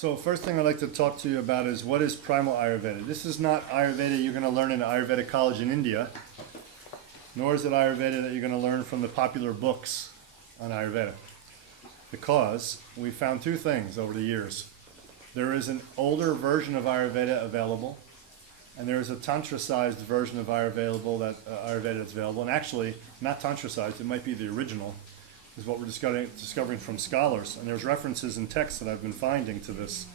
So first thing I'd like to talk to you about is what is primal Ayurveda. This is not Ayurveda you're going to learn in an Ayurveda college in India, nor is it Ayurveda that you're going to learn from the popular books on Ayurveda. Because we found two things over the years. There is an older version of Ayurveda available, and there is a tantra-sized version of Ayurveda that's available. And actually, not tantra-sized, it might be the original, is what we're discovering from scholars. And there's references in texts that I've been finding to this.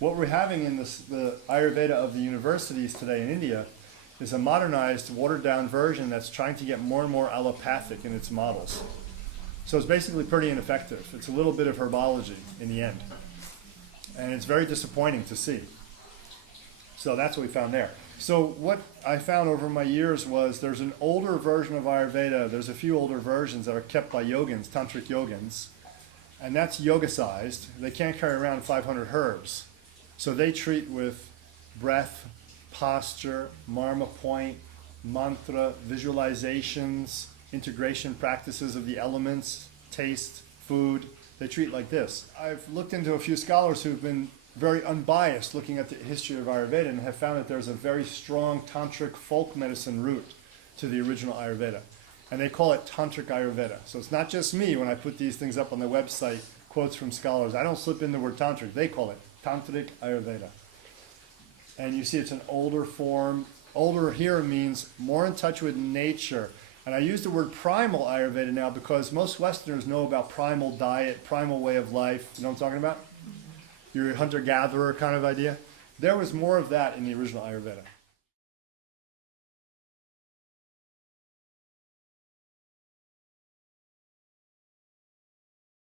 What we're having in the Ayurveda of the universities today in India is a modernized, watered-down version that's trying to get more and more allopathic in its models. So it's basically pretty ineffective. It's a little bit of herbology in the end. And it's very disappointing to see. So that's what we found there. So what I found over my years was there's an older version of Ayurveda. There's a few older versions that are kept by yogins, tantric yogins. And that's yoga-sized. They can't carry around 500 herbs. So they treat with breath, posture, marma point, mantra, visualizations, integration practices of the elements, taste, food. They treat like this. I've looked into a few scholars who've been very unbiased looking at the history of Ayurveda and have found that there's a very strong tantric folk medicine root to the original Ayurveda. And they call it tantric Ayurveda. So it's not just me when I put these things up on the website, quotes from scholars. I don't slip in the word tantric. They call it tantric Ayurveda. And you see it's an older form. Older here means more in touch with nature. And I use the word primal Ayurveda now because most Westerners know about primal diet, primal way of life. You know what I'm talking about? You're a hunter-gatherer kind of idea. There was more of that in the original Ayurveda.